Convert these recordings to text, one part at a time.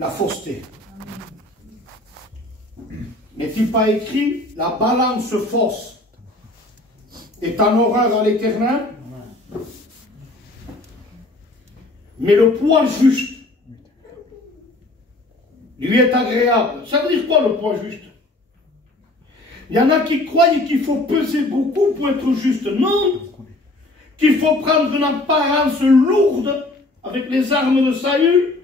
la fausseté. N'est-il pas écrit, la balance fausse est en horreur à l'Éternel, mais le poids juste lui est agréable. Ça veut dire quoi le poids juste? Il y en a qui croient qu'il faut peser beaucoup pour être juste. Non, qu'il faut prendre une apparence lourde avec les armes de Saül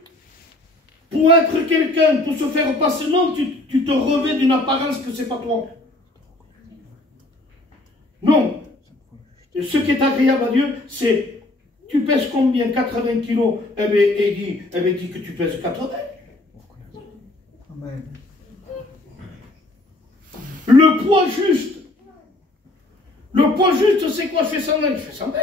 pour être quelqu'un, pour se faire passer. Non, tu te revêts d'une apparence que ce n'est pas toi. Non. Et ce qui est agréable à Dieu, c'est tu pèses combien? 80 kilos. Eh bien, il dit que tu pèses 80. Amen. Le poids juste. Le poids juste, c'est quoi? Je fais 120. Je fais 120.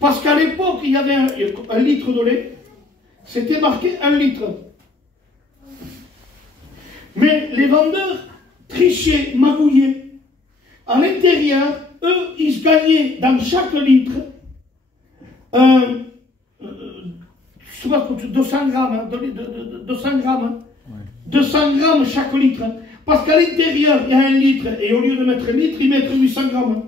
Parce qu'à l'époque, il y avait un litre de lait. C'était marqué 1 litre. Mais les vendeurs trichaient, magouillaient. À l'intérieur, eux, ils gagnaient dans chaque litre 200 grammes, hein, 200 grammes, hein, ouais. 200 grammes chaque litre. Hein, parce qu'à l'intérieur, il y a 1 litre, et au lieu de mettre 1 litre, ils mettent 800 grammes. Hein.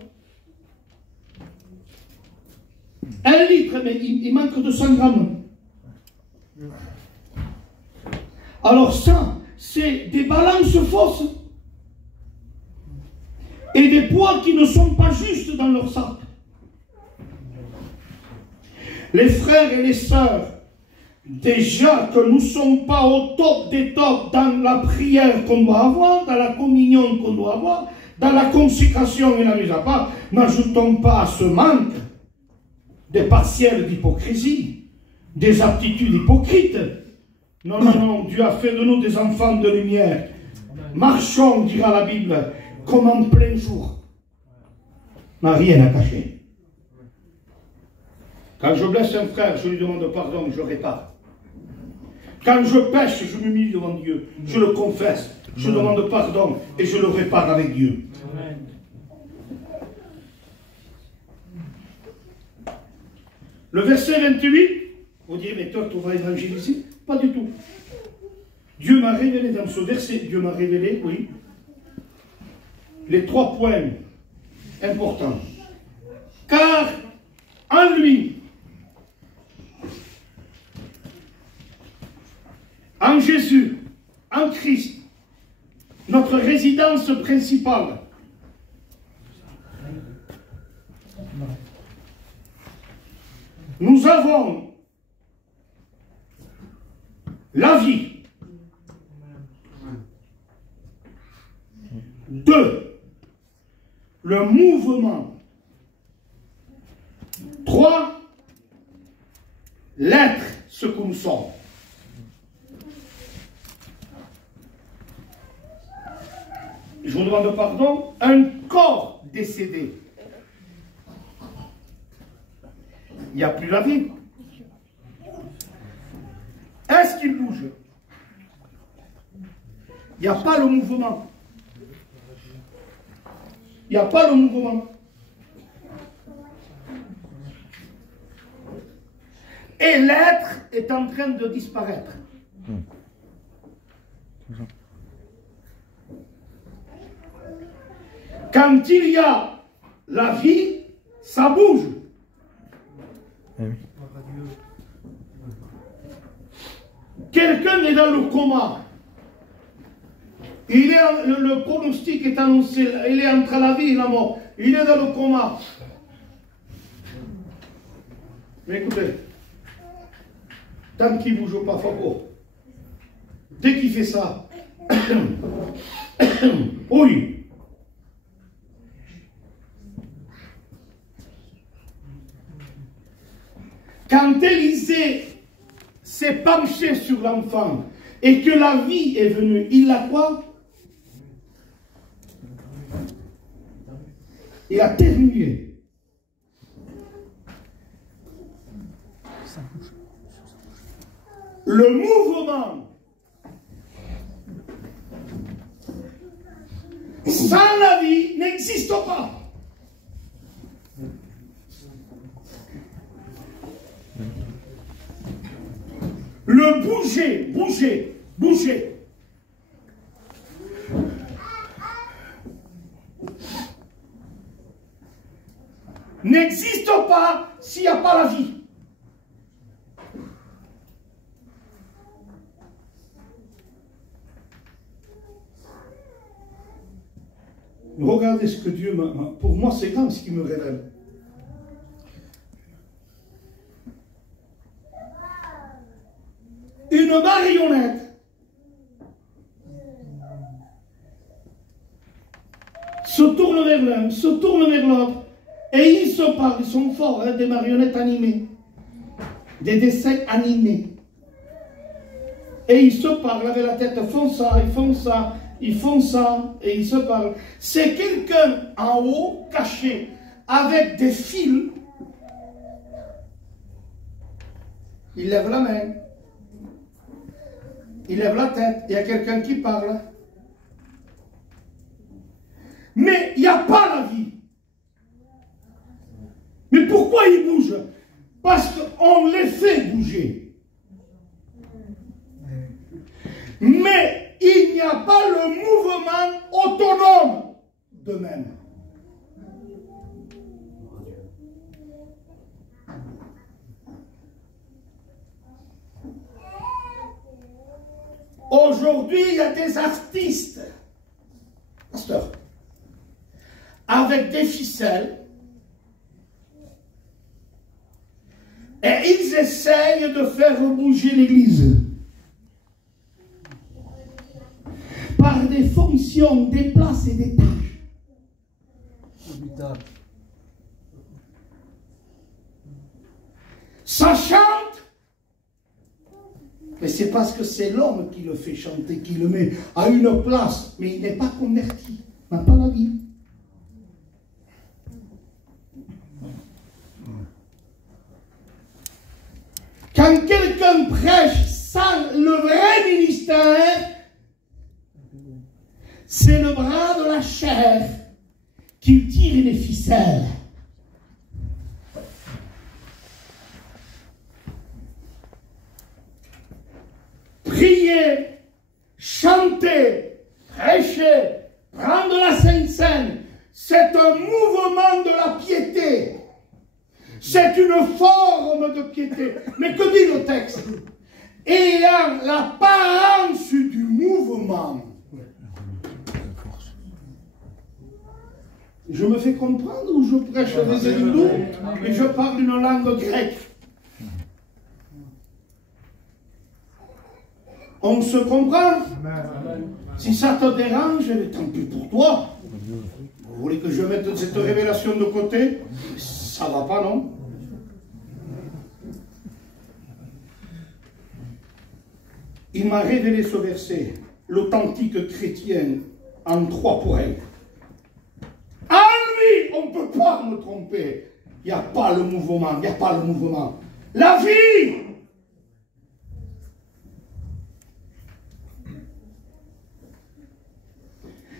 1 litre, mais il manque 200 grammes. Alors ça, c'est des balances fausses. Et des poids qui ne sont pas justes dans leur sac. Les frères et les sœurs, déjà que nous ne sommes pas au top des tops dans la prière qu'on doit avoir, dans la communion qu'on doit avoir, dans la consécration et la mise à part, n'ajoutons pas à ce manque des partiels d'hypocrisie, des aptitudes hypocrites. Non, non, non, Dieu a fait de nous des enfants de lumière. Marchons, dira la Bible, comme en plein jour. On n'a rien à cacher. Quand je blesse un frère, je lui demande pardon, je répare. Quand je pêche, je m'humilie devant Dieu. Je le confesse, je demande pardon et je le répare avec Dieu. Amen. Le verset 28, vous dites, mais toi, tu vas évangéliser? Pas du tout. Dieu m'a révélé dans ce verset, Dieu m'a révélé, oui, les 3 points importants. Car en lui, en Jésus, en Christ, notre résidence principale, nous avons la vie. 2. Le mouvement. 3. L'être, ce que nous sommes. Je vous demande pardon, un corps décédé. Il n'y a plus la vie. Est-ce qu'il bouge? Il n'y a pas le mouvement. Il n'y a pas le mouvement. Et l'être est en train de disparaître. Quand il y a la vie, ça bouge. Quelqu'un est dans le coma. Le pronostic est annoncé. Il est entre la vie et la mort. Il est dans le coma. Mais écoutez, tant qu'il ne bouge pas, Fabo, dès qu'il fait ça, oui. Quand Élisée s'est penché sur l'enfant et que la vie est venue, il l'a quoi? Il a terminé. Le mouvement sans la vie n'existe pas. Le bouger. N'existe pas s'il n'y a pas la vie. Regardez ce que Dieu m'a... Pour moi, c'est grand ce qu'il me révèle. Une marionnette se tourne vers l'un, se tourne vers l'autre, et ils se parlent. Ils sont forts, hein, des marionnettes animées, des dessins animés. Et ils se parlent avec la tête, font ça, ils font ça. Ils font ça et ils se parlent. C'est quelqu'un en haut, caché, avec des fils. Il lève la main. Il lève la tête. Il y a quelqu'un qui parle. Mais il n'y a pas la vie. Mais pourquoi ils bougent? Parce qu'on les fait bouger. Mais il n'y a pas le mouvement autonome d'eux-mêmes. Aujourd'hui, il y a des artistes, pasteur, avec des ficelles, et ils essayent de faire bouger l'Église. Par des fonctions, des places et des tâches. Ça chante, mais c'est parce que c'est l'homme qui le fait chanter, qui le met à une place, mais il n'est pas converti, n'a pas la vie. Quand quelqu'un prêche sans le vrai ministère, c'est le bras de la chair qui tire les ficelles. Prier, chanter, prêcher, prendre la Sainte Seine, c'est un mouvement de la piété. C'est une forme de piété. Mais que dit le texte? Ayant l'apparence du mouvement. Je me fais comprendre ou je prêche des hindous et je parle une langue grecque? On se comprend? Si ça te dérange, tant pis pour toi. Vous voulez que je mette cette révélation de côté? Ça va pas, non? Il m'a révélé ce verset, l'authentique chrétien, en 3 points. On ne peut pas me tromper. Il n'y a pas le mouvement. Il n'y a pas le mouvement. La vie.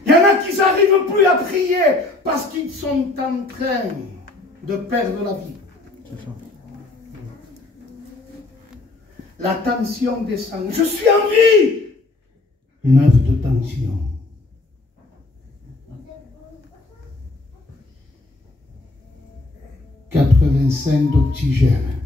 Il y en a qui n'arrivent plus à prier parce qu'ils sont en train de perdre la vie. La tension descend. Je suis en vie. 9 de tension. 85 d'oxygène.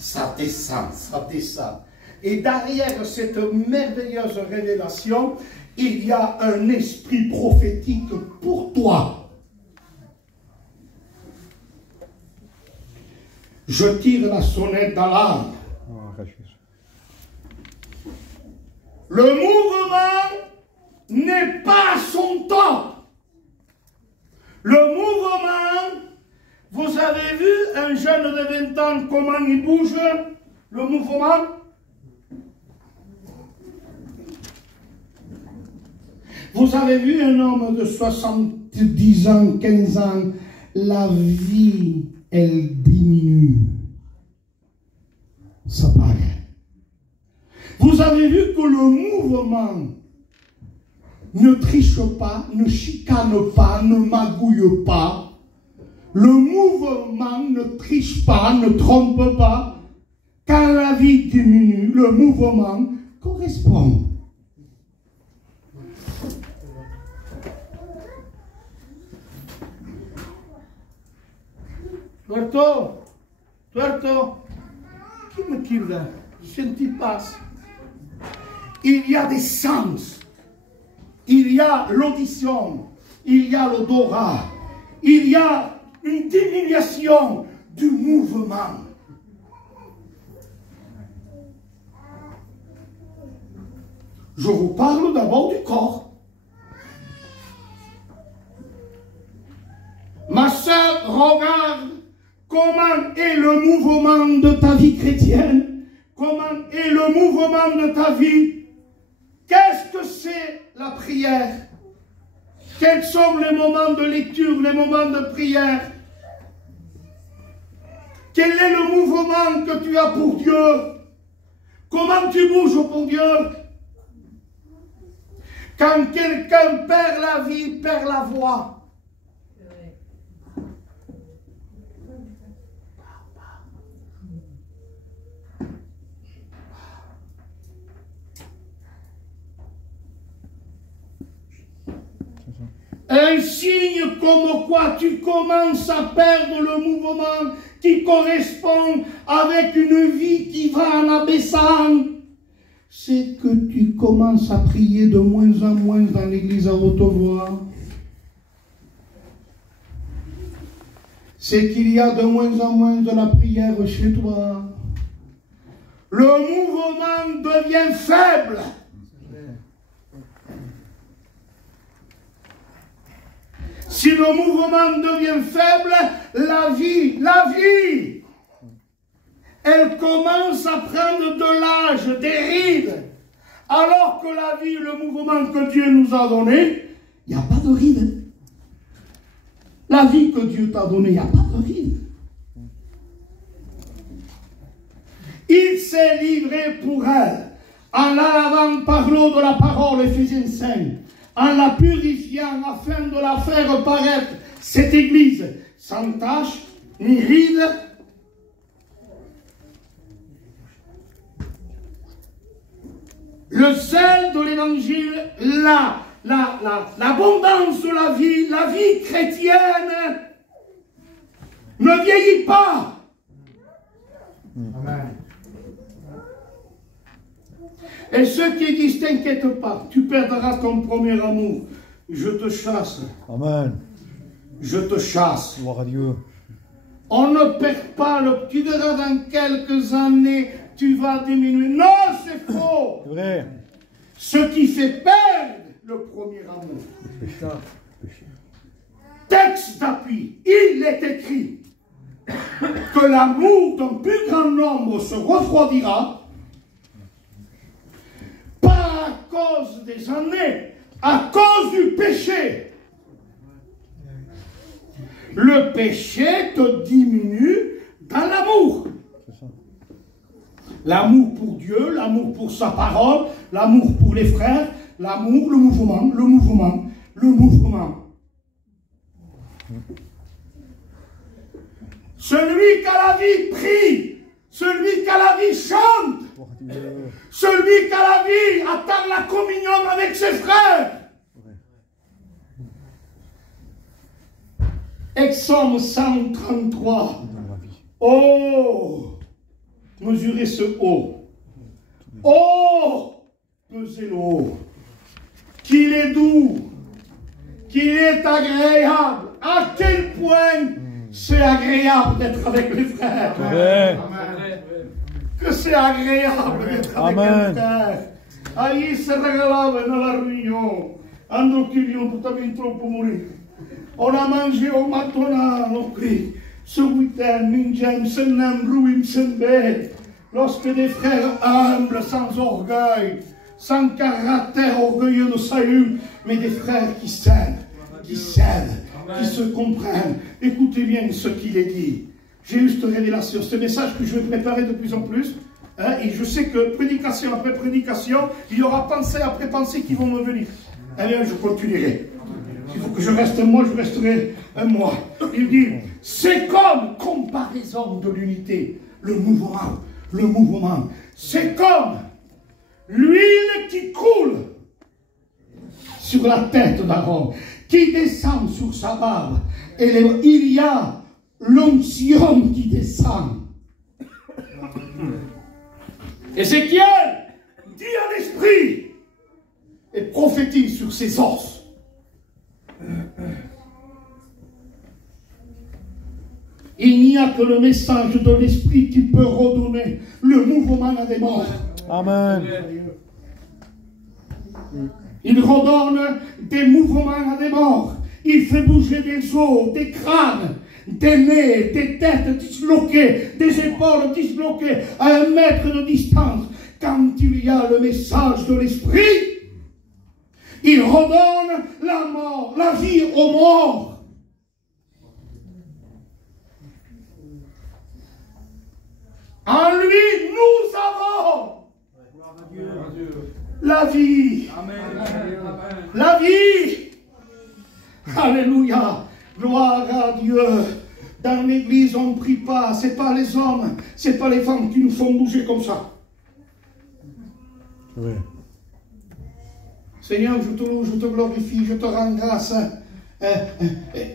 Ça descend, ça descend. Et derrière cette merveilleuse révélation, il y a un esprit prophétique pour toi. Je tire la sonnette d'alarme. Le mouvement n'est pas son temps. Le mouvement, vous avez vu un jeune de 20 ans, comment il bouge, le mouvement? Vous avez vu un homme de 70 ans, 15 ans, la vie, elle diminue. Ça paraît. Vous avez vu que le mouvement ne triche pas, ne chicane pas, ne magouille pas. Le mouvement ne triche pas, ne trompe pas. Quand la vie diminue, le mouvement correspond. Tuerto, qui me kill? Senti passe. Il y a des sens. Il y a l'audition. Il y a l'odorat. Il y a une diminution du mouvement. Je vous parle d'abord du corps. Ma sœur, regarde comment est le mouvement de ta vie chrétienne. Comment est le mouvement de ta vie? Qu'est-ce que c'est la prière? Quels sont les moments de lecture, les moments de prière? Quel est le mouvement que tu as pour Dieu? Comment tu bouges pour Dieu? Quand quelqu'un perd la vie, perd la voix. Un signe comme quoi tu commences à perdre le mouvement qui correspond avec une vie qui va en abaissant, c'est que tu commences à prier de moins en moins dans l'église à haute voix. C'est qu'il y a de moins en moins de la prière chez toi. Le mouvement devient faible. Si le mouvement devient faible, la vie, elle commence à prendre de l'âge, des rides. Alors que la vie, le mouvement que Dieu nous a donné, il n'y a pas de rides. La vie que Dieu t'a donnée, il n'y a pas de rides. Il s'est livré pour elle, en la lavant par l'eau de la parole, Éphésiens 5. En la purifiant afin de la faire paraître, cette église, sans tache, ni ride, le zèle de l'évangile, l'abondance de la vie chrétienne ne vieillit pas. Amen. Et ceux qui disent, t'inquiète pas, tu perdras ton premier amour. Je te chasse. Amen. Je te chasse. Gloire à Dieu. On ne perd pas le... Tu verras dans quelques années, tu vas diminuer. Non, c'est faux. C'est vrai. Ce qui fait perdre le premier amour. Texte d'appui. Il est écrit que l'amour d'un plus grand nombre se refroidira pas à cause des années, à cause du péché. Le péché te diminue dans l'amour. L'amour pour Dieu, l'amour pour sa parole, l'amour pour les frères, l'amour, le mouvement, le mouvement, le mouvement. Celui qui a la vie prie, celui qui a la vie chante, celui qui a la vie attend la communion avec ses frères. Exode 133. Oh, mesurez ce haut. Oh, pesez le haut. Qu'il est doux, qu'il est agréable. À quel point c'est agréable d'être avec les frères. Amen. Que c'est agréable d'être avec les frères. Aí se regalava na réunion. Andou que viam pour t'avoir trop pour mourir. On a mangé au McDonald's, on prie. Ce week-end, Minjem, Senem, Rouim, Senbe. Lorsque des frères humbles, sans orgueil, sans caractère orgueilleux de salut, mais des frères qui s'aiment, qui s'aiment, qui se comprennent. Écoutez bien ce qu'il est dit. J'ai eu cette révélation, ce message que je vais préparer de plus en plus. Hein, et je sais que prédication après prédication, il y aura pensée après pensée qui vont me venir. Eh bien, je continuerai. Il faut que je reste, moi, je resterai moi. Il dit, c'est comme comparaison de l'unité, le mouvement. C'est comme l'huile qui coule sur la tête d'Aaron, qui descend sur sa barbe. Et il y a l'onction qui descend. Ézéchiel dit à l'esprit et prophétise sur ses os. Il n'y a que le message de l'esprit qui peut redonner le mouvement à des morts. Amen. Il redonne des mouvements à des morts. Il fait bouger des os, des crânes, des nez, des têtes disloquées, des épaules disloquées à 1 mètre de distance. Quand il y a le message de l'esprit, il redonne la mort, la vie aux morts. En lui, nous avons la vie. La vie. Alléluia. Gloire à Dieu. Dans l'église, on ne prie pas. Ce n'est pas les hommes, ce n'est pas les femmes qui nous font bouger comme ça. Oui. Seigneur, je te loue, je te glorifie, je te rends grâce.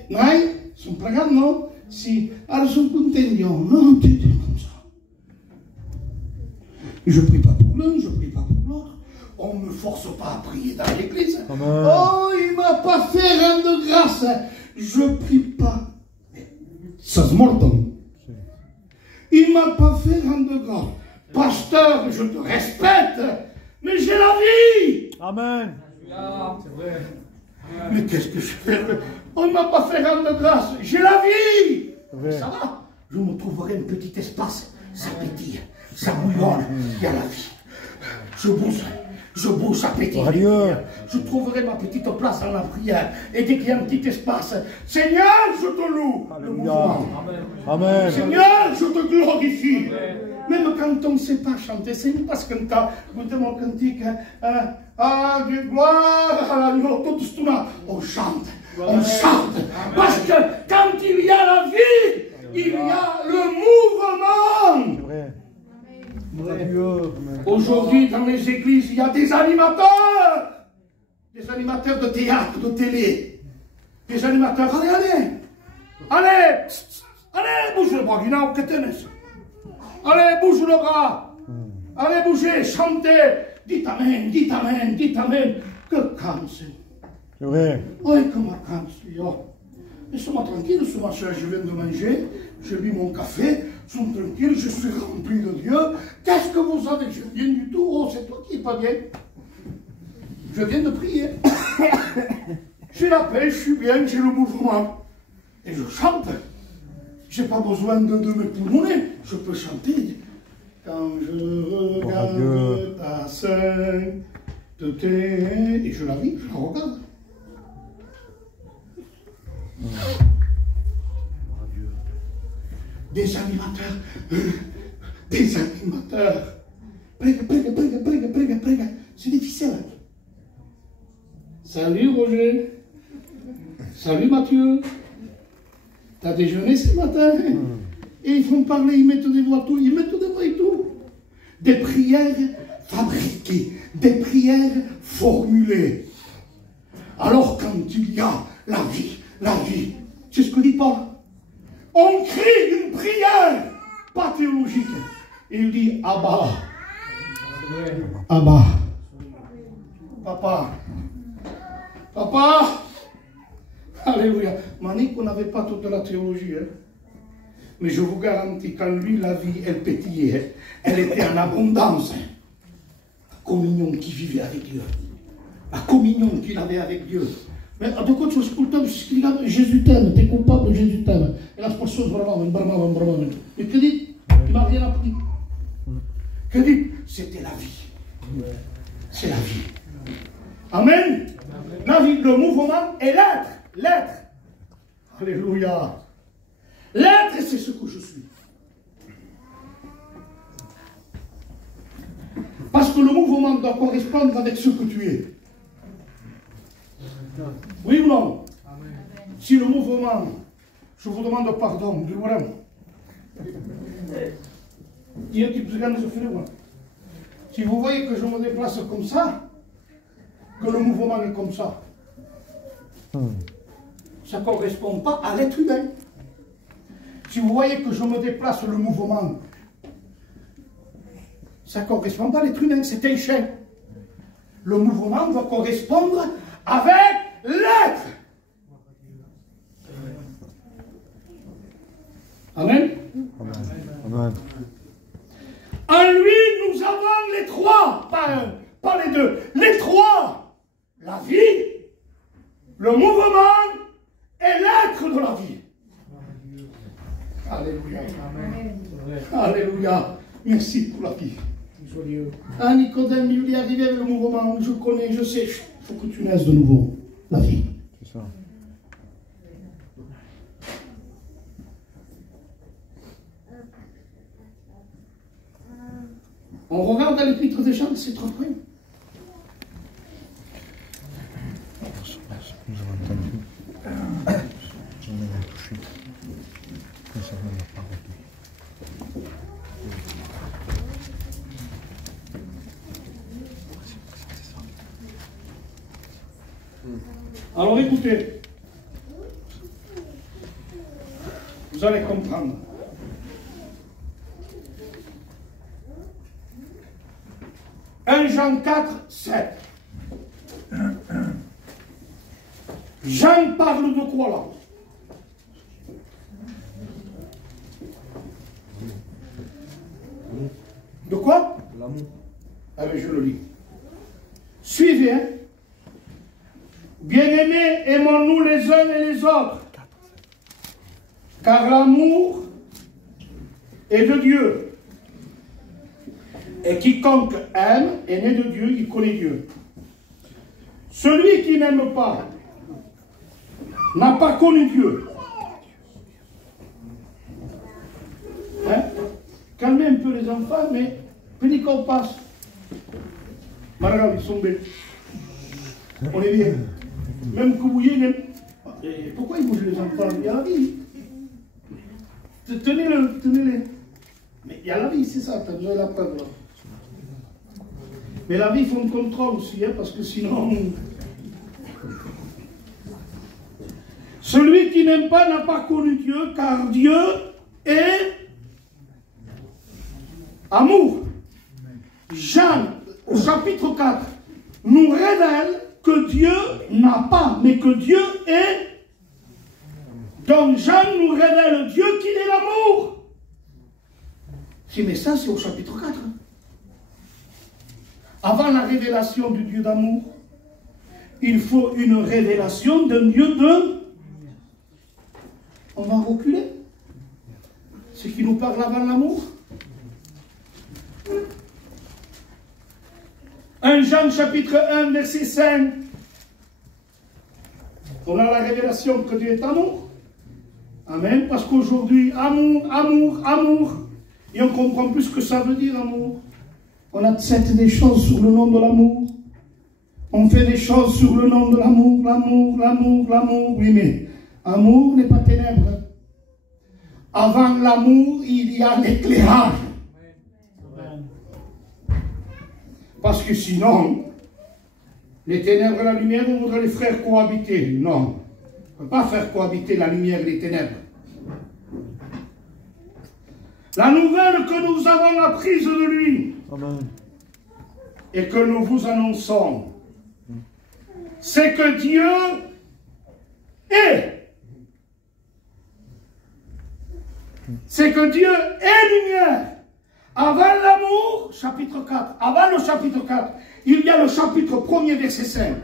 Noi sono pregando, sì, allora sono contento, non ti comme ça. Je ne prie pas pour l'un, je ne prie pas pour l'autre. On ne me force pas à prier dans l'église. Oh, il ne m'a pas fait rendre grâce. Je ne prie pas. Ça se mordonne. Il ne m'a pas fait rendre grâce. Pasteur, je te respecte, mais j'ai la vie. Amen. C'est vrai. Mais qu'est-ce que je fais? On ne m'a pas fait rendre grâce. J'ai la vie. Ouais. Ça va? Je me trouverai un petit espace. Ça pétille, ça bouillonne. Il y a la vie. Je bouge, ça pétille. Je trouverai ma petite place dans la prière. Et dès qu'il y a un petit espace, Seigneur, je te loue. Le mouvement. Amen. Seigneur, je te glorifie. Même quand on ne sait pas chanter, c'est une passe comme ça. Vous dites mon cantique, ah, du gloire à la on chante, on chante. Parce que quand il y a la vie, il y a le mouvement. Aujourd'hui, dans les églises, il y a des animateurs de théâtre, de télé, des animateurs. Allez, bouge le bras, Guinao, que tenez. Allez, bouge le bras. Allez, bougez, chantez. Dites amen, dites amen, dites amen. Que calme, c'est. Oui, comment calme, c'est. Laissez-moi tranquille, ce matin, je viens de manger, j'ai bu mon café, je suis tranquille, je suis rempli de Dieu. Qu'est-ce que vous avez? Je viens du tout. Oh, c'est toi qui n'es pas bien. Je viens de prier. J'ai la paix, je suis bien, j'ai le mouvement. Et je chante. Je n'ai pas besoin de me poumonner. Je peux chanter. Quand je regarde ta sainteté, et je la vis, je la regarde. Des animateurs. Prega. C'est difficile. Salut Roger. Salut Mathieu. T'as déjeuné ce matin? Et ils font parler, ils mettent des voix et tout. Des prières fabriquées, des prières formulées. Alors quand il y a la vie, c'est ce que dit Paul. On crie une prière, pas théologique. Il dit Abba. Papa. Alléluia. Manique, on n'avait pas toute la théologie. Hein. Mais je vous garantis qu'en lui, la vie, elle pétillait. Elle était en abondance. La communion qui vivait avec Dieu. La communion qu'il avait avec Dieu. Mais de quoi tu ascoltavi? Jésus t'aime, t'es coupable, Jésus t'aime. Et la personne vraiment. Et que dit? Il m'a rien appris. Que dit? C'était la vie. C'est la vie. Amen. La vie, le mouvement et l'être. Alléluia. L'être, c'est ce que je suis. Parce que le mouvement doit correspondre avec ce que tu es. Oui ou non? si le mouvement, je vous demande pardon, si vous voyez que je me déplace comme ça, que le mouvement est comme ça, ça ne correspond pas à l'être humain. Si vous voyez que je me déplace le mouvement, ça ne correspond pas à l'être humain, c'est un chien. Le mouvement doit correspondre avec l'être. Amen. Amen. En lui, nous avons les trois, pas un, pas les deux, les trois. La vie, le mouvement et l'être de la vie. Alléluia. Alléluia. Merci pour la vie. Ah, Nicodème, il est arrivé avec le mouvement. Je connais, je sais. Il faut que tu naisses de nouveau. La vie. C'est ça. On regarde dans l'épître des Jean, c'est 3 points. Nous avons entendu. J'en ai touché. Concernant la parole. Alors écoutez. Vous allez comprendre. Jean 4, 7. Jean parle de quoi là? De quoi? L'amour. Ah ben je le lis. Suivez. Hein? Bien-aimés, aimons-nous les uns et les autres. Car l'amour est de Dieu. Et quiconque aime est né de Dieu, il connaît Dieu. Celui qui n'aime pas n'a pas connu Dieu. Hein? Calmez un peu les enfants, mais petit qu'on passe. Regarde, ils sont belles. On est bien. Même que vous voyez, pourquoi ils bougent les enfants? Il y a la vie. Tenez-le, tenez-les. Mais il y a la vie, c'est ça, tu as besoin de la preuve. Là. Mais la vie, il faut un contrôle aussi, hein, parce que sinon... Celui qui n'aime pas n'a pas connu Dieu, car Dieu est amour. Jean, au chapitre 4, nous révèle que Dieu n'a pas, mais que Dieu est. Donc Jean nous révèle Dieu qu'il est l'amour. Si, mais ça, c'est au chapitre 4. Avant la révélation du Dieu d'amour, il faut une révélation d'un Dieu de... On va reculer. Ce qui nous parle avant l'amour. 1 Jean chapitre 1 verset 5. On a la révélation que Dieu est amour. Amen. Parce qu'aujourd'hui, amour, amour, amour. Et on comprend plus ce que ça veut dire amour. On accepte des choses sur le nom de l'amour. On fait des choses sur le nom de l'amour, l'amour, l'amour, l'amour. Oui, mais amour n'est pas ténèbres. Avant l'amour, il y a l'éclairage. Parce que sinon, les ténèbres et la lumière, on voudrait les faire cohabiter. Non, on ne peut pas faire cohabiter la lumière et les ténèbres. La nouvelle que nous avons apprise de lui, Amen. et que nous vous annonçons, c'est que Dieu est. C'est que Dieu est lumière. Avant l'amour, chapitre 4, avant le chapitre 4, il y a le chapitre 1er, verset 5.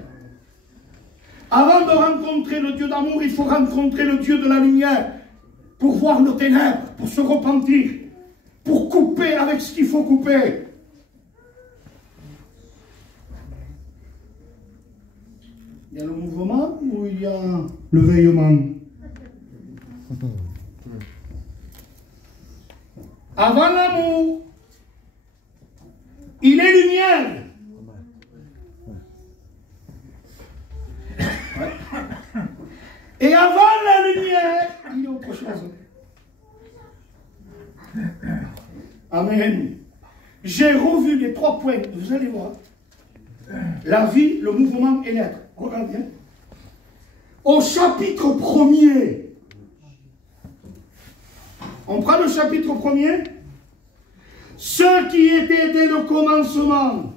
Avant de rencontrer le Dieu d'amour, il faut rencontrer le Dieu de la lumière pour voir nos ténèbres, pour se repentir, pour couper avec ce qu'il faut couper. Il y a le mouvement ou il y a le veillement? Avant l'amour, il est lumière. Et avant Amen. J'ai revu les 3 points. Vous allez voir. La vie, le mouvement et l'être. Regardez bien. Au chapitre 1er. On prend le chapitre 1er. Ce qui était dès le commencement.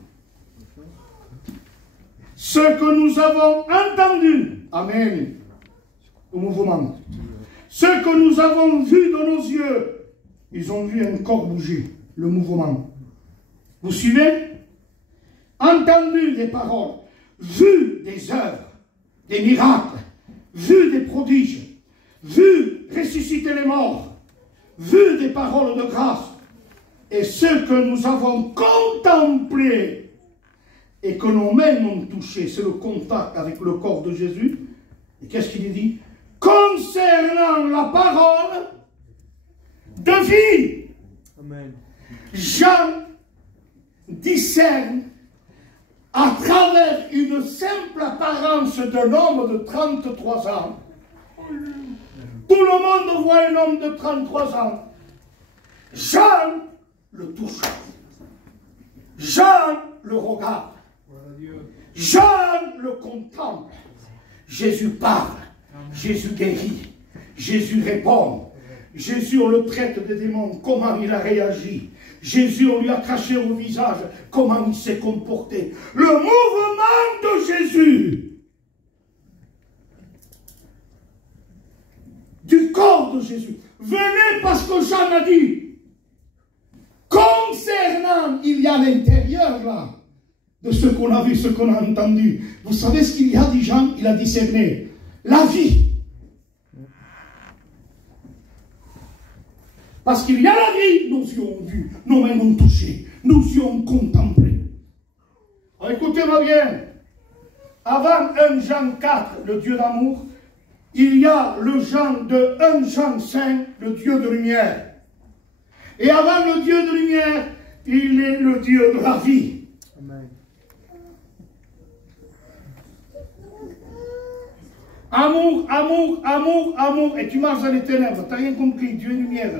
Ce que nous avons entendu. Amen. Le mouvement. Ce que nous avons vu de nos yeux. Ils ont vu un corps bouger. Le mouvement. Vous suivez? Entendu des paroles. Vu des œuvres. Des miracles. Vu des prodiges. Vu ressusciter les morts. Vu des paroles de grâce. Et ce que nous avons contemplé et que nos mains ont touché, c'est le contact avec le corps de Jésus. Et qu'est-ce qu'il dit? Concernant la parole de vie. Amen. Jean discerne à travers une simple apparence d'un homme de 33 ans. Tout le monde voit un homme de 33 ans. Jean le touche. Jean le regarde. Jean le contemple. Jésus parle. Jésus guérit. Jésus répond. Jésus, on le traite des démons. Comment il a réagi? Jésus, on lui a craché au visage. Comment il s'est comporté? Le mouvement de Jésus. Du corps de Jésus. Venez parce que Jean a dit. Concernant, il y a l'intérieur là, de ce qu'on a vu, ce qu'on a entendu. Vous savez ce qu'il y a, dit Jean? Il a discerné la vie. Parce qu'il y a la vie, nos yeux ont vu, nos mains ont touché, nos yeux ont contemplé. Alors, écoutez-moi bien. Avant 1 Jean 4, le Dieu d'amour, il y a le Jean de 1 Jean 5, le Dieu de lumière. Et avant le Dieu de lumière, il est le Dieu de la vie. Amen. Amour, amour, amour, amour. Et tu marches dans les ténèbres. Tu n'as rien compris. Dieu est lumière.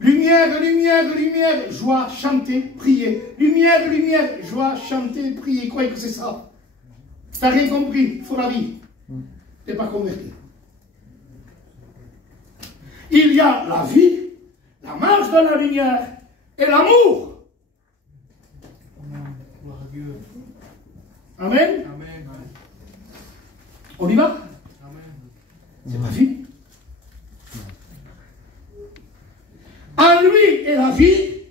Lumière, lumière, lumière. Joie, chanter, prier. Lumière, lumière. Joie, chanter, prier. Croyez que c'est ça. Tu n'as rien compris. Il faut la vie. Tu n'es pas converti. Il y a la vie, la marche dans la lumière et l'amour. Amen. Amen. On y va? Amen. C'est la vie. En lui est la vie.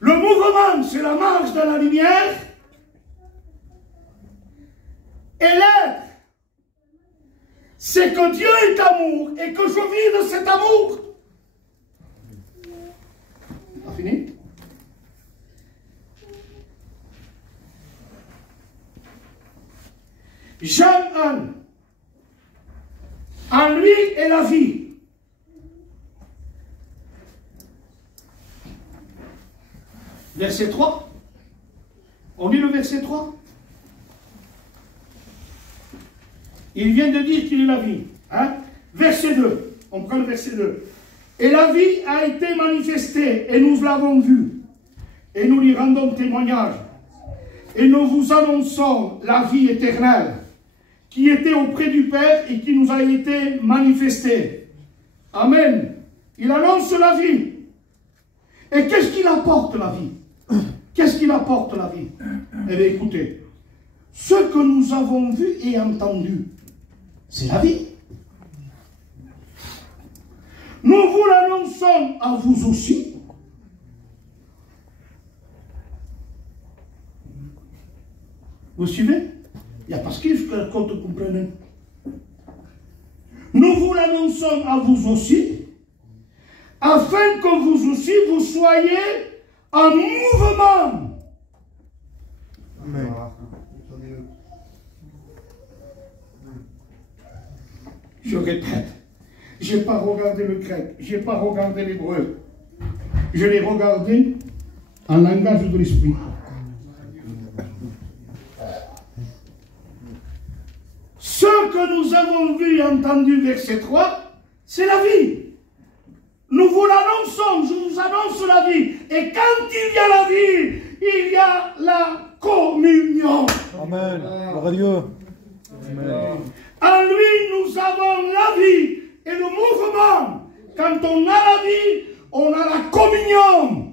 Le mouvement, c'est la marche dans la lumière. Et l'être, c'est que Dieu est amour et que je vis de cet amour. On a fini? Jean 1. En lui est la vie. Verset 3. On lit le verset 3. Il vient de dire qu'il est la vie. Hein? Verset 2. On prend le verset 2. Et la vie a été manifestée, et nous l'avons vue. Et nous lui rendons témoignage. Et nous vous annonçons la vie éternelle, qui était auprès du Père et qui nous a été manifestée. Amen. Il annonce la vie. Et qu'est-ce qu'il apporte la vie? Qu'est-ce qu'il apporte la vie? Eh bien, écoutez. Ce que nous avons vu et entendu, c'est la vie. Nous vous l'annonçons à vous aussi. Vous suivez? Il n'y a pas ce qu'il faut que vous compreniez. Nous vous l'annonçons à vous aussi, afin que vous aussi, vous soyez en mouvement. Amen. Je répète, je n'ai pas regardé le grec, je n'ai pas regardé l'hébreu. Je l'ai regardé en langage de l'esprit. ce que nous avons vu et entendu, verset 3, c'est la vie. Nous vous l'annonçons, je vous annonce la vie. Et quand il y a la vie, il y a la communion. Amen. Gloire à Dieu. Amen. En lui, nous avons la vie et le mouvement. Quand on a la vie, on a la communion.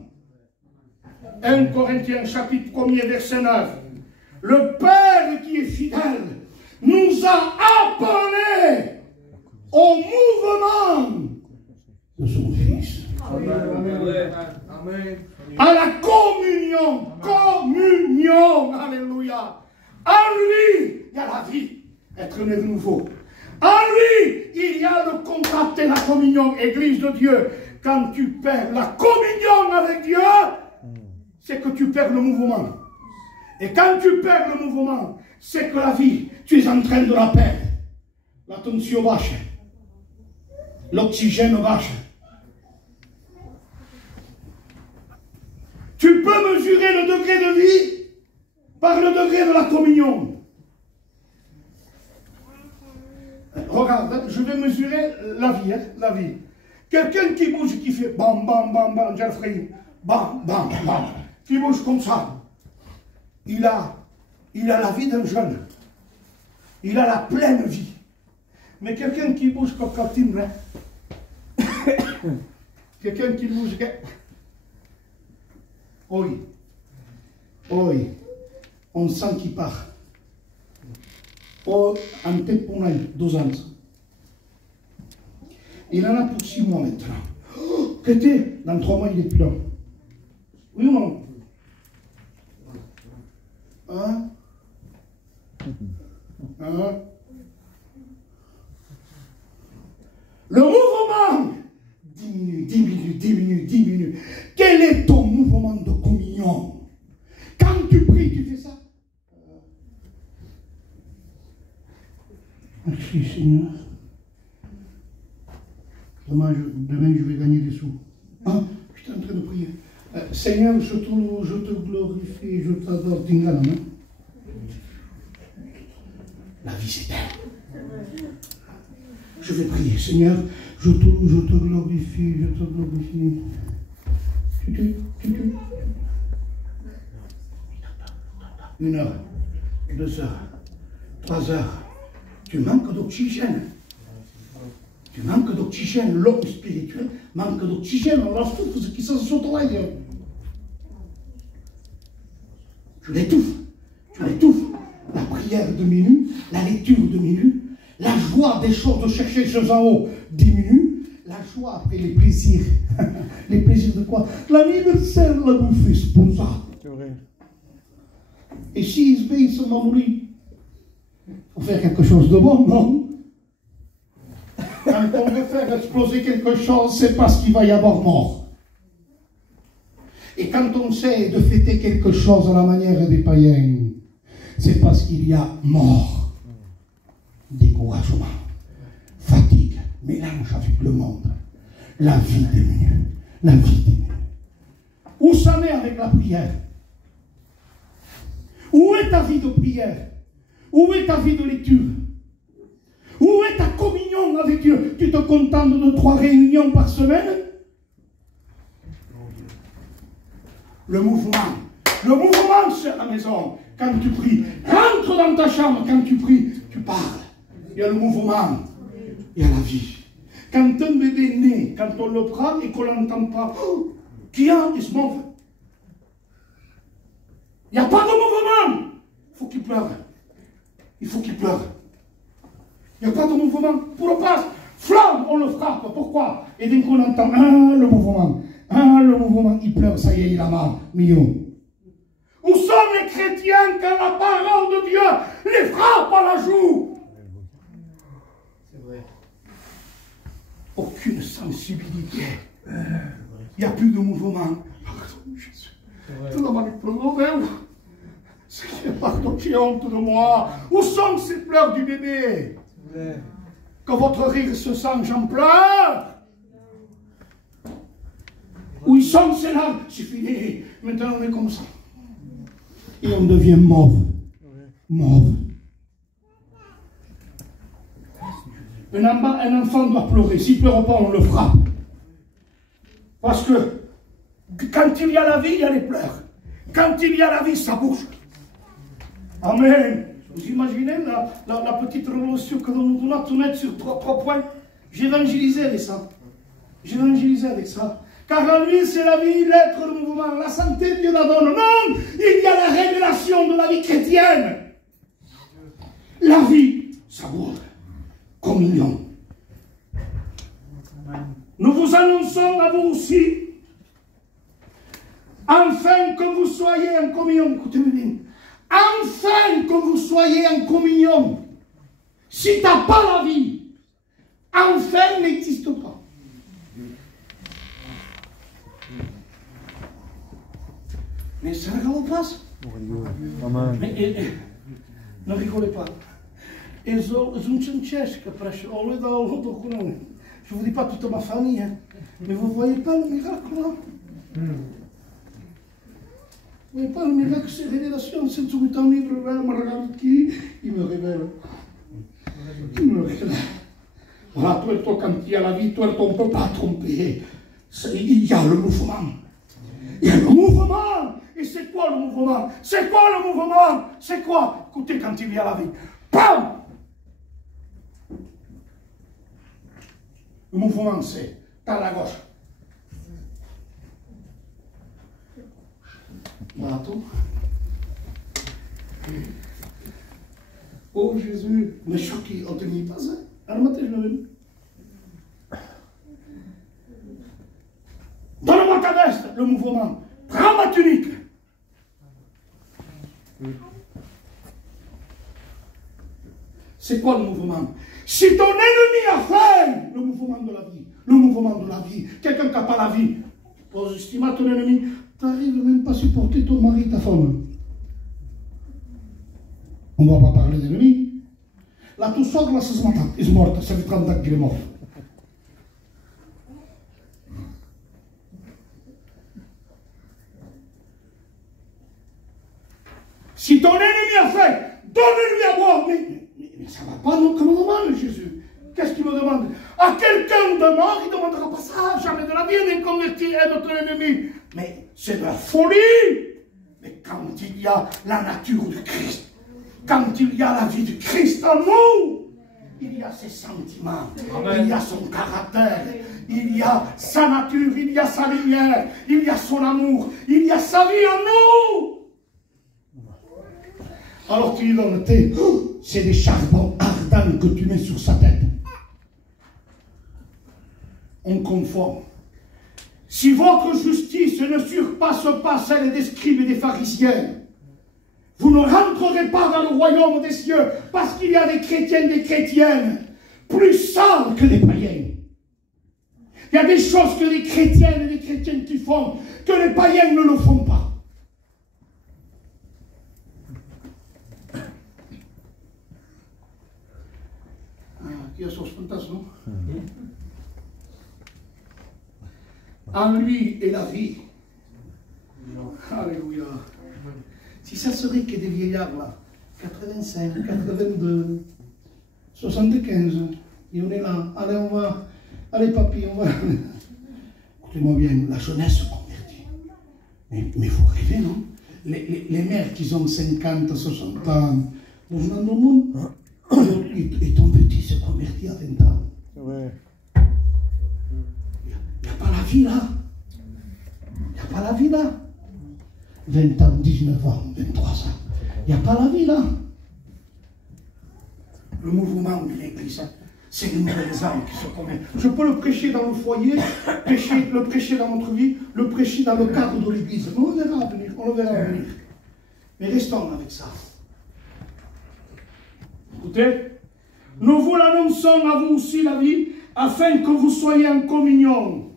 1 Corinthiens chapitre 1er verset 9. Le Père qui est fidèle nous a appelés au mouvement de son Fils. Amen. À la communion. Communion. Alléluia. En lui, il y a la vie. Être né de nouveau. En lui, il y a le contact et la communion. Église de Dieu. Quand tu perds la communion avec Dieu, c'est que tu perds le mouvement. Et quand tu perds le mouvement, c'est que la vie, tu es en train de la perdre. La tension baisse. L'oxygène baisse. Tu peux mesurer le degré de vie par le degré de la communion. Regarde, je vais mesurer la vie, la vie. Quelqu'un qui bouge, qui fait bam, bam, bam, bam, Jeffrey, bam, bam, bam, qui bouge comme ça. Il a la vie d'un jeune. Il a la pleine vie. Mais quelqu'un qui bouge comme Catine, quelqu'un qui bouge, oui, oui, on sent qu'il part. Oh, en tête pour 2 ans. Il en a pour 6 mois maintenant. Oh, qu'était dans 3 mois, il est plus là. Oui ou non? Hein? Hein? Le mouvement diminue, diminue, diminue, diminue. Quel est ton mouvement de communion? Quand tu pries, tu fais ça? Merci Seigneur. Demain je vais gagner des sous. Hein? Je suis en train de prier. Seigneur, je te glorifie, je t'adore. La vie c'est elle. Je vais prier. Seigneur, je te glorifie, je te glorifie. Une heure, 2 heures, 3 heures. Tu manques d'oxygène. Tu manques d'oxygène. L'homme spirituel manque d'oxygène. On la souffle, ce qui se saute là. Tu l'étouffes. Tu l'étouffes. La prière diminue. La lecture diminue. La joie des choses de chercher choses en haut diminue. La joie après les plaisirs. Les plaisirs de quoi? L'anniversaire, la bouffe, c'est pour ça. C'est vrai. Et si il se met, il se va mourir. Il faut faire quelque chose de bon, non? Quand on veut faire exploser quelque chose, c'est parce qu'il va y avoir mort. Et quand on sait de fêter quelque chose à la manière des païens, c'est parce qu'il y a mort, découragement, fatigue, mélange avec le monde. La vie diminue. La vie diminue. Où ça en est avec la prière? Où est ta vie de prière? Où est ta vie de lecture? Où est ta communion avec Dieu? Tu te contentes de 3 réunions par semaine? Le mouvement c'est à la maison. Quand tu pries, rentre dans ta chambre. Quand tu pries, tu parles. Il y a le mouvement. Il y a la vie. Quand un bébé naît, quand on le prend et qu'on l'entend pas, qui a, il se move. Il n'y a pas de mouvement. Il faut qu'il pleure. Il faut qu'il pleure. Il n'y a pas de mouvement. Pour le passe, flamme, on le frappe. Pourquoi? Et dès qu'on entend, le mouvement. Le mouvement, il pleure, ça y est, il a mal. Million. Où sont les chrétiens quand la parole de Dieu les frappe à la joue? C'est vrai. Aucune sensibilité. Il n'y a plus de mouvement. Pardon, Jésus. Tu l'as manipulé. Seigneur, pardon, j'ai honte de moi. Où sont ces pleurs du bébé? Quand votre rire se sent, j'en pleure. Où ils sont ces larmes? C'est fini. Maintenant, on est comme ça. Et on devient mauve. Mauve. Un enfant doit pleurer. S'il ne pleure pas, on le frappe. Parce que quand il y a la vie, il y a les pleurs. Quand il y a la vie, ça bouge. Amen. Vous imaginez la petite révolution que nous a tournée sur trois points? J'évangélisais avec ça. J'évangélisais avec ça. Car en lui, c'est la vie, l'être, le mouvement. La santé, Dieu la donne. Non, il y a la révélation de la vie chrétienne. La vie, ça bouge. Communion. Nous vous annonçons à vous aussi, afin que vous soyez en communion. Écoutez-moi bien. Afin que vous soyez en communion. Si tu n'as pas la vie, enfin n'existe pas. Mais ça ne passe. Ne rigolez pas. Je ne vous dis pas toute ma famille, hein. Mais vous ne voyez pas le miracle là. Vous ne voyez pas le miracle, c'est révélation. C'est tout le temps libre, me regarde qui, il me révèle. Il me révèle. Voilà, toi, quand il y a la vie, toi, on ne peut pas tromper. Il y a le mouvement. Il y a le mouvement. Et c'est quoi le mouvement? C'est quoi le mouvement? C'est quoi? Écoutez, quand il y a la vie. Pam! Le mouvement, c'est dans la gauche. Voilà tout. Oh Jésus, me choqué, on te dit pas ça. Alors matin, je me dis. Donne-moi ta veste, le mouvement. Prends ma tunique. C'est quoi le mouvement? Si ton ennemi a faim, le mouvement de la vie, le mouvement de la vie, quelqu'un qui n'a pas la vie, pose estime à ton ennemi, tu n'arrives même pas à supporter ton mari, ta femme. On ne va pas parler d'ennemi. La tua sogra si smatta, è morta, ça fait 30 ans qu'il est mort. Si ton ennemi a faim, donne-lui à boire. Mais ça ne va pas, non, que me demande Jésus. Qu'est-ce qu'il me demande? À quelqu'un de mort, il ne demandera pas ça, jamais de la vie, n'est converti à notre ennemi. Mais c'est de la folie. Mais quand il y a la nature du Christ, quand il y a la vie du Christ en nous, il y a ses sentiments, amen. Il y a son caractère, il y a sa nature, il y a sa lumière, il y a son amour, il y a sa vie en nous. Alors tu lui donnes tes... c'est des charbons ardents que tu mets sur sa tête. On conforme. Si votre justice ne surpasse pas celle des scribes et des pharisiens, vous ne rentrerez pas dans le royaume des cieux, parce qu'il y a des chrétiens et des chrétiennes plus sales que les païens. Il y a des choses que les chrétiennes et les chrétiens qui font, que les païens ne le font pas. Qui a son fantasme? En lui est la vie. Alléluia. Si ça serait que des vieillards là, 85, 82, 75, et on est là, allez on va, allez papy, on va. Écoutez-moi bien, la jeunesse se convertit. Mais il faut rêver, non? Les mères qui ont 50, 60 ans, vous venez dans le monde, et ton petit se convertit à 20 ans. Ouais. Il n'y a pas la vie là. Il n'y a pas la vie là. 20 ans, 19 ans, 23 ans. Il n'y a pas la vie là. Le mouvement de l'Église, c'est les nouvelles âmes qui se convertissent. Je peux le prêcher dans le foyer, le prêcher dans notre vie, le prêcher dans le cadre de l'Église. On le verra à venir, on le verra à venir. Mais restons avec ça. Écoutez, nous vous l'annonçons à vous aussi la vie, afin que vous soyez en communion.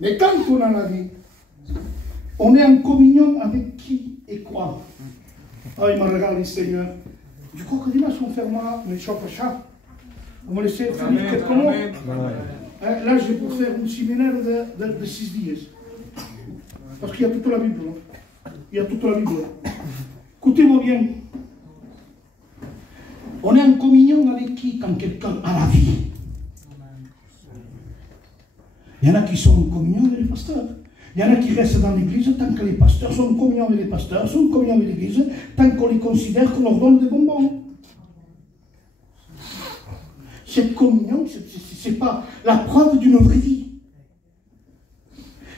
Mais quand on a la vie, on est en communion avec qui et quoi? Ah, il m'a regardé, Seigneur. Du coup, que dimanche on fermera le chat. On va laisser finir quelques mots. Là, je vais pour faire un séminaire de 6 dias. Parce qu'il y a toute la Bible. Il y a toute la Bible. Écoutez-moi bien. On est en communion avec qui quand quelqu'un a la vie? Il y en a qui sont en communion avec les pasteurs. Il y en a qui restent dans l'église tant que les pasteurs sont en communion avec les pasteurs, sont en communion avec l'église, tant qu'on les considère qu'on leur donne des bonbons. Cette communion, ce n'est pas la preuve d'une vraie vie.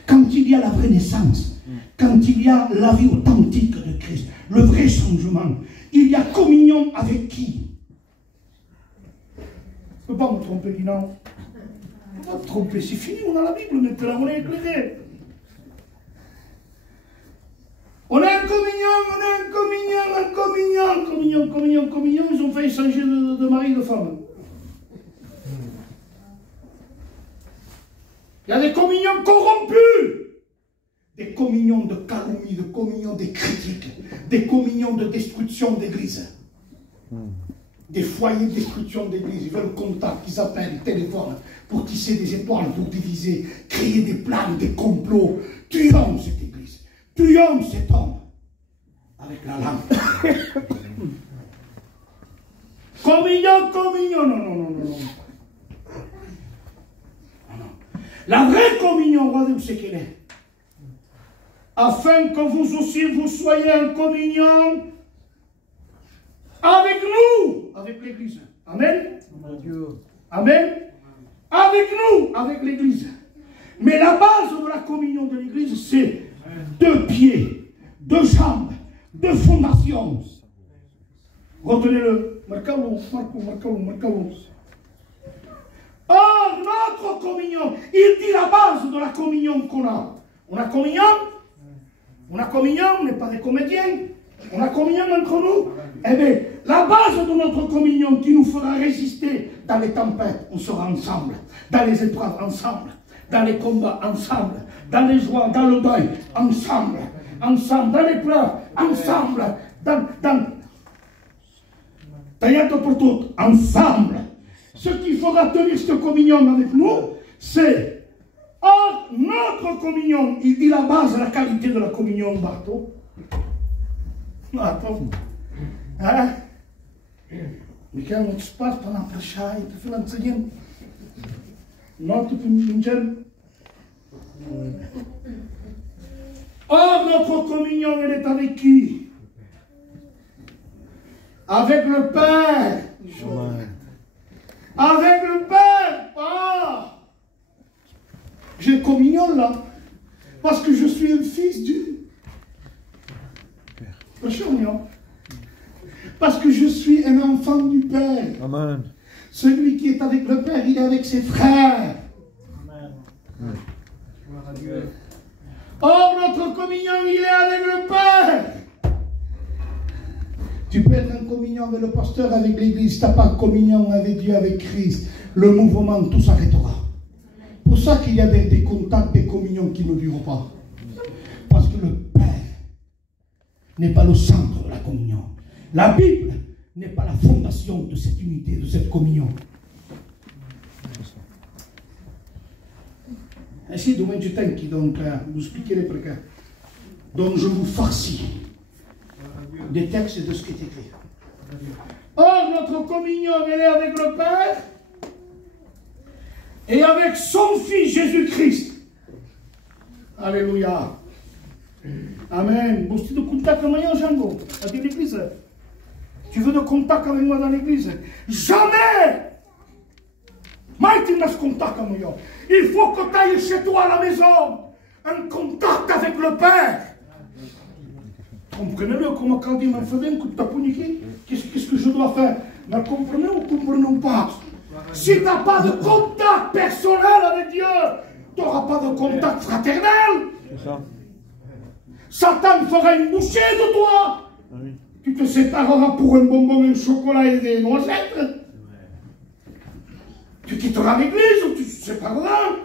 Quand il y a la vraie naissance, quand il y a la vie authentique de Christ, le vrai changement, il y a communion avec qui? Je ne peux pas me tromper, Guinan. Je ne peux pas me tromper, c'est fini, on a la Bible maintenant, on est éclairé. On est en communion, ils ont fait changer de mari et de femme. Il y a des communions corrompues, des communions de calomnie, des communions de critiques, des communions de destruction d'église. Des foyers de destruction d'église, ils veulent contact, ils appellent, ils téléphonent pour tisser des étoiles, pour diviser, créer des plans, des complots. Tuons cette église, tuons cet homme avec la langue. Communion, non. La vraie communion, regardez où c'est qu'elle est. Afin que vous aussi, vous soyez en communion avec nous, avec l'Église. Amen. Amen. Avec nous, avec l'Église. Mais la base de la communion de l'Église, c'est 2 pieds, 2 jambes, 2 fondations. Retenez-le. Marcalo. Or, notre communion, il dit la base de la communion qu'on a. On a communion, on n'est pas des comédiens, on a communion entre nous. Eh bien, la base de notre communion qui nous fera résister dans les tempêtes, on sera ensemble, dans les épreuves ensemble, dans les combats ensemble, dans les joies, dans le deuil ensemble, dans les pleurs ensemble, dans pour toutes, ensemble. Ce qui fera tenir cette communion avec nous, c'est or notre communion. Il dit la base, la qualité de la communion, Barto. Attends. Hein? Mais quand on se passe pendant le chat, il te fait l'enseigner. Non, tu peux me dire. Or, notre communion, elle est avec qui? Avec le Père. Avec le Père. Ah. J'ai communion là. Parce que je suis un fils du Père. Parce que je suis un enfant du Père. Amen. Celui qui est avec le Père, il est avec ses frères. Amen. Or, notre communion, il est avec le Père. Tu peux être en communion avec le pasteur, avec l'église. Si tu n'as pas de communion avec Dieu, avec Christ, le mouvement, tout s'arrêtera. Pour ça qu'il y a des contacts, des communions qui ne durent pas. Parce que le Père n'est pas le centre de la communion. La Bible n'est pas la fondation de cette unité, de cette communion. Ainsi, demain du temps qui donc vous expliquerez pourquoi. Donc je vous farcis des textes de ce qui est écrit. Or, notre communion, elle est avec le Père et avec son Fils Jésus-Christ. Alléluia. Amen. Vous de contact avec moi, Django, à l'église. Tu veux de contact avec moi dans l'église? Jamais! Maïti n'a ce contact avec moi. Il faut que tu ailles chez toi à la maison, un contact avec le Père. Comprenez-le, comme quand il m'a fait un coup de taponiqué, qu'est-ce que je dois faire? Mais comprenez ou comprenez pas? Si tu n'as pas de contact personnel avec Dieu, tu n'auras pas de contact fraternel. C'est ça. Satan fera une bouchée de toi. Ah oui. Tu te sépareras pour un bonbon, un chocolat et des noisettes. Tu quitteras l'église ou tu te sépareras.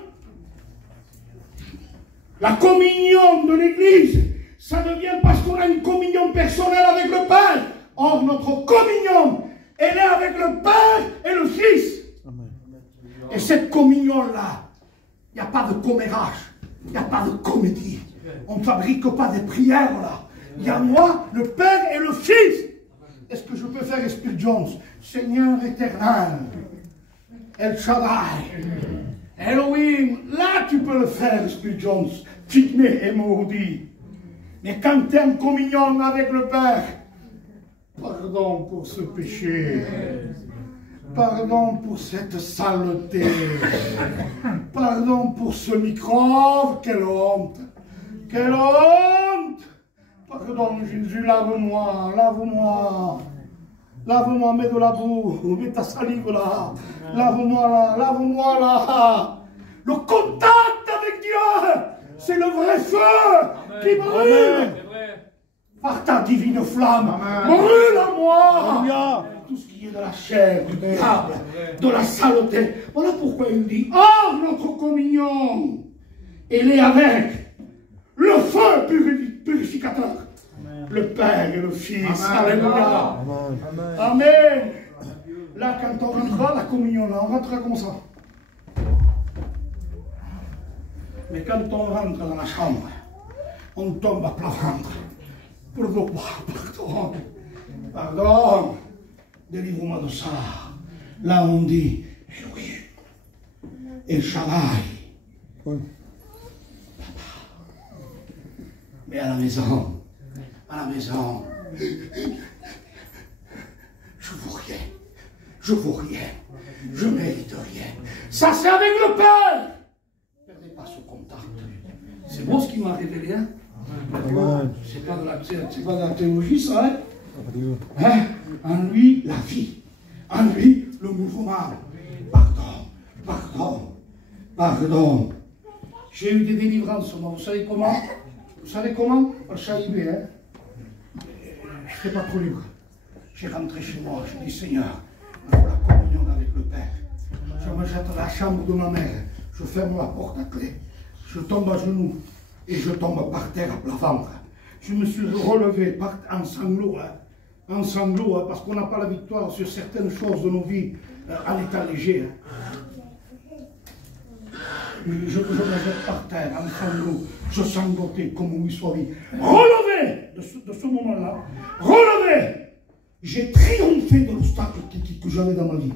La communion de l'église, ça devient parce qu'on a une communion personnelle avec le Père. Or, notre communion, elle est avec le Père et le Fils. Amen. Et cette communion-là, il n'y a pas de commérage, il n'y a pas de comédie. On ne fabrique pas des prières là. Il y a moi, le Père et le Fils. est-ce que je peux faire Spirit Jones? Seigneur éternel, El Shaddai, Elohim, là tu peux le faire, Spirit Jones, pygmée et maudit. Mais quand tu es en communion avec le Père, pardon pour ce péché, pardon pour cette saleté, pardon pour ce microbe, quelle honte, quelle honte. Pardon Jésus, lave-moi, lave-moi. Lave-moi, mets de la boue, mets ta salive là. Lave-moi là, lave-moi là. Le contact avec Dieu, c'est le vrai feu qui brûle. Par ta divine flamme, brûle en moi. Tout ce qui est de la chair, du diable, de la saleté. Voilà pourquoi il dit, oh, notre communion, elle est avec le feu purificateur. Le Père et le Fils. Alléluia. Amen. Amen. Là, quand on rentrera, la communion, là, on rentrera comme ça. Mais quand on rentre dans la chambre, on tombe à plat ventre. Pardon. Pardon. Délivre-moi de ça. Là, on dit, Elohim, El Shaddai. Oui. Mais à la maison, je vaux rien, je mérite rien. Ça c'est avec le Père. Ne perdez pas ce contact. C'est bon ce qui m'a révélé, hein? Amen. C'est pas de la théologie, ça, hein? Dieu. Hein? En lui, la vie. En lui, le mouvement. Pardon. J'ai eu des délivrances, moi. Vous savez comment? Par Chaïbé, hein? Je n'étais pas trop libre. J'ai rentré chez moi, je dis Seigneur, pour la communion avec le Père. Je me jette dans la chambre de ma mère, je ferme la porte à clé, je tombe à genoux et je tombe par terre à plat ventre. Je me suis relevé en sanglots, hein, parce qu'on n'a pas la victoire sur certaines choses de nos vies en état léger. Hein. Je me jette par terre en sanglots, je sanglotais comme on soit vie. Relevé de ce moment-là, relevé, j'ai triomphé de l'obstacle que j'avais dans ma vie.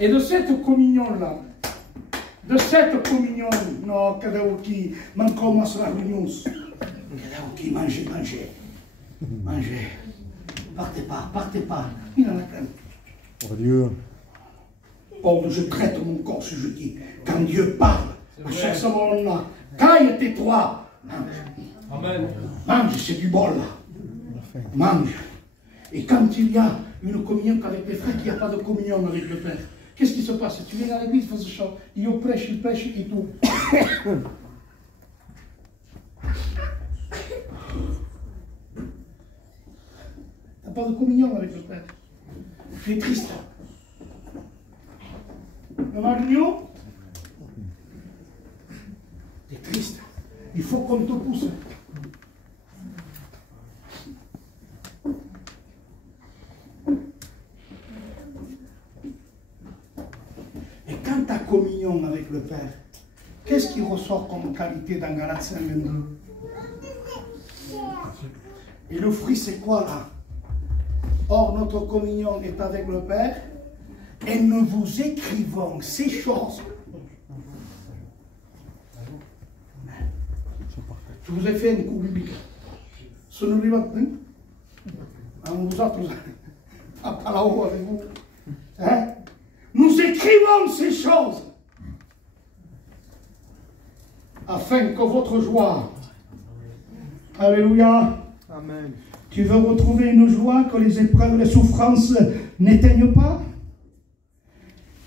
Et de cette communion-là, non, Kadaouki, Mankomas la réunion, Kadaouki, mangez. Partez pas. Il en a quand même. Oh Dieu. Oh, je traite mon corps ce jeudi. Quand Dieu parle, à chaque moment-là, caille tais-toi. Amen. Mange, c'est du bol là. Mange. Et quand il y a une communion avec les frères, qu'il n'y a pas de communion avec le Père, qu'est-ce qui se passe? Tu viens à l'église, il fait ce chant, il prêche et tout. Tu n'as pas de communion avec le Père. Tu es triste. Le Marignon, tu es triste. Il faut qu'on te pousse. Et quand ta communion avec le Père, qu'est-ce qui ressort comme qualité dans Galates 5, 22? Et le fruit, c'est quoi là? Or, notre communion est avec le Père, et nous vous écrivons ces choses. Je vous ai fait une cours biblique. Ce ne lui va pas. Vous autres, pas là-haut avec vous. Hein? Nous écrivons ces choses afin que votre joie, alléluia, Amen. tu veux retrouver une joie que les épreuves, les souffrances n'éteignent pas?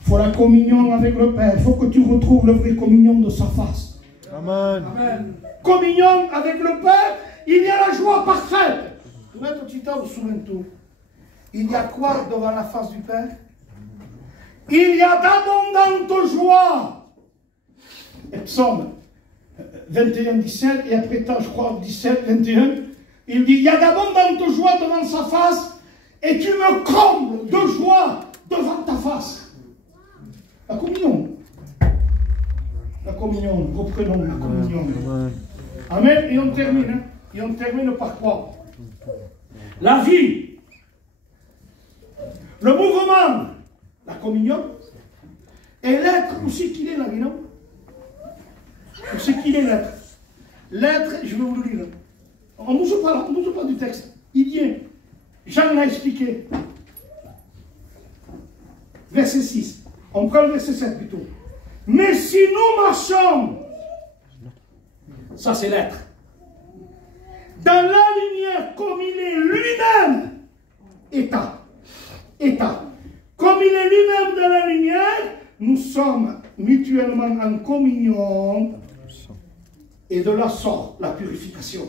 Il faut la communion avec le Père. Il faut que tu retrouves la vraie communion de sa face. Amen. Amen. Communion avec le Père, il y a la joie parfaite. Vous êtes petit temps, vous vous souvenez tout. Il y a quoi devant la face du Père? Il y a d'abondantes joies. Et Psaume 21, 17, et après temps, je crois, 17, 21, il dit, il y a d'abondantes joies devant sa face, et tu me combles de joie devant ta face. La communion. La communion, reprenons la communion. Amen. Amen. Et on termine. Hein. Et on termine par quoi? La vie. Le mouvement. La communion. Et l'être, où c'est qu'il est la vie, non? Où c'est qu'il est l'être? L'être, je vais vous le lire. On ne bouge pas du texte. Il y est. Jean l'a expliqué. Verset 6. On prend le verset 7 plutôt. Mais si nous marchons, ça c'est l'être, dans la lumière comme il est lui-même, état, comme il est lui-même dans la lumière, nous sommes mutuellement en communion et de la sorte, la purification.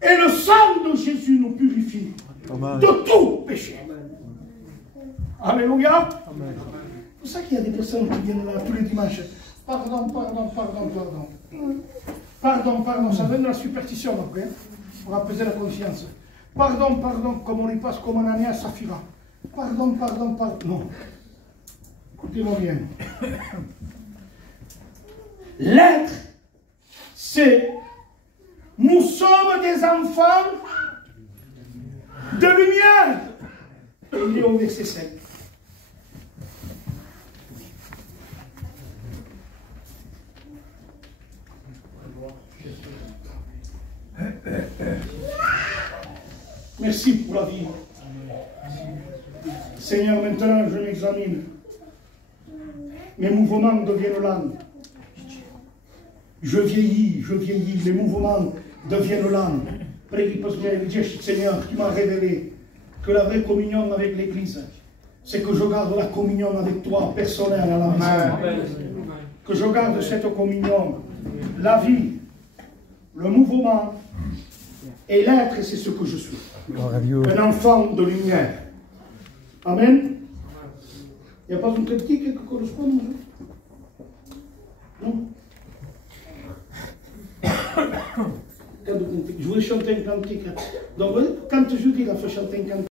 Et le sang de Jésus nous purifie Amen. de tout péché. Alléluia. Amen. C'est pour ça qu'il y a des personnes qui viennent là tous les dimanches. Pardon, ça vient de la superstition après, pour apaiser la conscience. Pardon, comme on y passe comme un année à Saphira. Pardon. Non. Écoutez-moi bien. L'être, c'est nous sommes des enfants de lumière. Et il est au verset 7. Merci pour la vie. Seigneur, maintenant je m'examine. Mes mouvements deviennent lents. Je vieillis, mes mouvements deviennent lents. Seigneur, tu m'as révélé que la vraie communion avec l'Église, c'est que je garde la communion avec toi, personnelle à la maison. Que je garde cette communion. La vie, le mouvement et l'être, c'est ce que je suis. Un enfant de lumière. Amen. Il n'y a pas un cantique qui correspond? Non. Je voulais chanter un cantique. Donc, quand je dis la fait chanter un cantique,